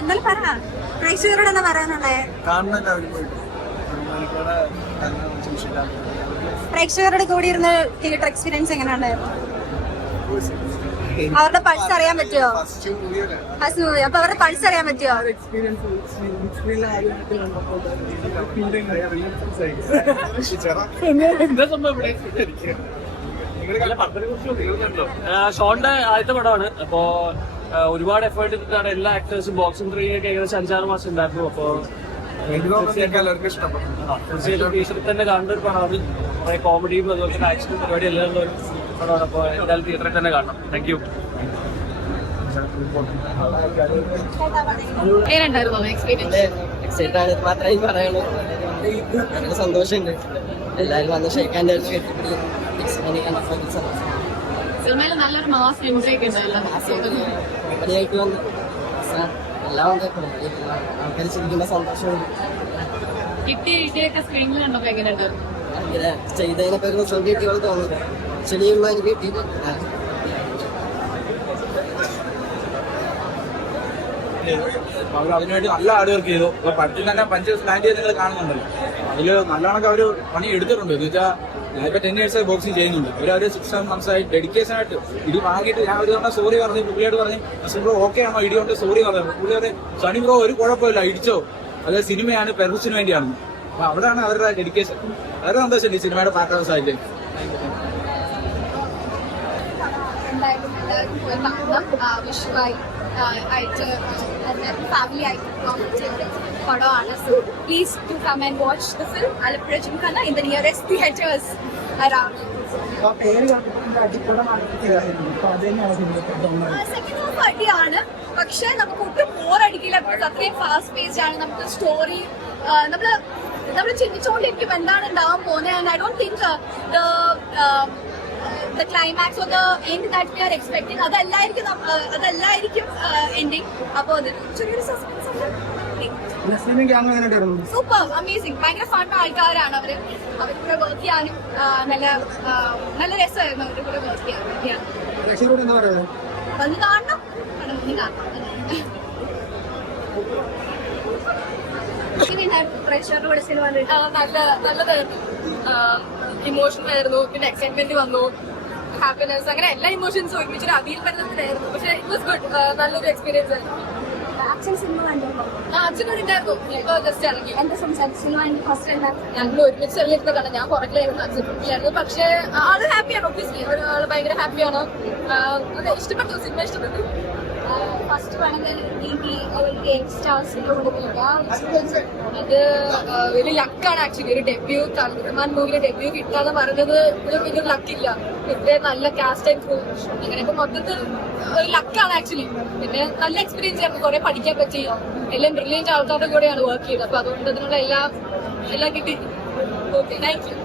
എന്നാലും പറ, പ്രേക്ഷകരോട് എന്താ പറയാനുള്ളേ? പ്രേക്ഷകരുടെ കൂടി ഇരുന്ന് തിയേറ്റർ എക്സ്പീരിയൻസ് എങ്ങനെയുണ്ടായിരുന്നു? അവരുടെ പൾസ് അറിയാൻ പറ്റുമോ? ഫസ്റ്റ് മൂവി, അപ്പൊ അവരുടെ പൾസ് അറിയാൻ പറ്റുമോ? ഷോന്റെ ആദ്യത്തെ പടമാണ്. അപ്പോ ഒരുപാട് എഫേർട്ട് എടുത്തിട്ടാണ് എല്ലാ ആക്ടേഴ്സും. ബോക്സിംഗ് ട്രെയിനിങ് ഒക്കെ 5-6 മാസം ഉണ്ടായിരുന്നു. അപ്പോ തീർച്ചയായിട്ടും ടീച്ചറിൽ തന്നെ കാണുന്ന ഒരു പടമാണ്. കുറെ കോമഡിയും അതുപോലെ തന്നെ ആക്ഷനും പരിപാടി എല്ലാം ഉള്ള ഒരു പടമാണ്. അപ്പോൾ എന്തായാലും തിയേറ്ററിൽ തന്നെ കാണണം. Thank you. മാത്രമേ പറയുള്ളൂ. നല്ല സന്തോഷമുണ്ട്. എല്ലാവരും വന്ന് ഷെയ്ക്കാൻ്റെ സിനിമയിൽ നല്ലൊരു മാസ് മ്യൂസിക് ഉണ്ട്. അടിപൊളിയായിട്ട് വന്ന് എല്ലാം ആൾക്കാർ ചിരിക്കുന്ന സന്തോഷമുണ്ട്. കിട്ടിയൊക്കെ സ്ക്രീനിൽ കണ്ടപ്പോ എങ്ങനെയുണ്ട്? അങ്ങനെ ചെയ്തതിനൊക്കെ ഒരു സുഖം കിട്ടിയോളം തോന്നുന്നു. ശരിയുള്ള എനിക്ക് കിട്ടിയിട്ട് അവർ അതിനുവേണ്ടി നല്ല ഹാർഡ് വർക്ക് ചെയ്തു. ഇപ്പൊ പടത്തിൽ തന്നെ 5 ദിവസം ലാൻഡ് ചെയ്ത് നിങ്ങൾ കാണുന്നുണ്ടല്ലോ. അതില് നല്ലോണം അവർ പണി എടുത്തിട്ടുണ്ട്. എന്ന് വെച്ചാൽ ഞാനിപ്പോ 10 years ബോക്സിങ് ചെയ്യുന്നുണ്ട്. ഒരു 6-7 months ആയി ഡെഡിക്കേഷൻ ആയിട്ട് ഇടി വാങ്ങിയിട്ട് ഞാൻ ഒരു തവണ സോറി പറഞ്ഞു. പുള്ളിയോട് പറഞ്ഞു ബ്രോ ഓക്കെ ആണോ ഇടി കൊണ്ട് സോറി പറഞ്ഞു. പുള്ളി പറയും സണി ബ്രോ ഒരു കുഴപ്പമില്ല, ഇടിച്ചോ, അതായത് സിനിമയാണ് പെർഫെക്ഷന് വേണ്ടിയാണ്. അപ്പൊ അവിടെയാണ് അവരുടെ ഡെഡിക്കേഷൻ. വളരെ സന്തോഷം ഈ സിനിമയുടെ പാർട്ടാവാൻ സാധിച്ചത്. വിഷുവായി ആയിട്ട് ഫാമിലി ആയിട്ട് പടമാണ്. So please to come and watch the film Alappuzha Gymkhana in the nearest theatres around. Second half അടിയാണ്, പക്ഷെ നമുക്ക് ഒട്ടും ബോറടിക്കില്ല. ബിക്കോസ് അത്രയും ഫാസ്റ്റ് പേസ്ഡ് ആണ്. നമുക്ക് സ്റ്റോറി നമ്മൾ ചിന്തിച്ചുകൊണ്ടിരിക്കും എന്താണ് ഉണ്ടാവാൻ പോകുന്നത്. And I don't think the climax or the end that we are expecting അതല്ലായിരിക്കും ending. അപ്പോൾ അത് ചെറിയൊരു സസ്പെൻസ് ഉണ്ട്. സൂപ്പർ അമേസിംഗ്, ഭയങ്കര ഫൺ ആൾക്കാരാണ് അവര് കൂടെ വർക്ക് ചെയ്യാനും നല്ല രസമായിരുന്നു അവരുടെ കൂടെ വർക്ക് ചെയ്യാൻ. വന്ന് കാണണം, പ്രേക്ഷകരുടെ കൂടെ സിനിമ നല്ലതായിരുന്നു. ഇമോഷണൽ ആയിരുന്നു, പിന്നെ എക്സൈറ്റ്മെന്റ് വന്നു, ഹാപ്പിനെസ്, അങ്ങനെ എല്ലാ ഇമോഷൻസും ഒരുമിച്ചൊരു അധീനപരത്തിലായിരുന്നു. പക്ഷെ ഇറ്റ് വാസ് ഗുഡ്. നല്ലൊരു എക്സ്പീരിയൻസ് ആയിരുന്നു. ആക്ഷൻ സിനിമ കണ്ടോ? അച്ഛനോട് ഉണ്ടായിരുന്നു. ഇപ്പൊ ജസ്റ്റ് ഇറങ്ങി. എന്താ സംസാരിച്ചു സിനിമ ഫസ്റ്റ് ഞങ്ങൾ ഒരുമിച്ച് ഇറങ്ങിയിരുന്ന കണ്ട ഞാൻ പുറകിലായിരുന്നു, അച്ഛനായിരുന്നു. പക്ഷെ ആള് ഹാപ്പിയാണ്. ഒബ്വിയസ്ലി ആള് ഭയങ്കര ഹാപ്പിയാണ്. അതെ, ഇഷ്ടപ്പെട്ടു, സിനിമ ഇഷ്ടപ്പെട്ടു. ഫസ്റ്റ് വേണമെങ്കിൽ അത് വലിയ ലക്കാണ് ആക്ച്വലി. ഒരു ഡെബ്യൂ തൽറഹ്മാൻ മൂവിയുടെ ഡെബ്യൂ കിട്ടാന്ന് പറയുന്നത് ഒരു ലക്കില്ല. പിന്നെ നല്ല കാസ്റ്റ് ആൻഡ് ക്രൂ, അങ്ങനെ ഇപ്പൊ മൊത്തത്തിൽ ഒരു ലക്കാണ് ആക്ച്വലി. പിന്നെ നല്ല എക്സ്പീരിയൻസ് ആയിരുന്നു, കുറെ പഠിക്കാൻ പറ്റി. എല്ലാം ബ്രില്യന്റ് ആൾക്കാരുടെ കൂടെയാണ് വർക്ക് ചെയ്തത്. അപ്പൊ അതുകൊണ്ട് അതിനുള്ള എല്ലാം കിട്ടി. Okay, thank you.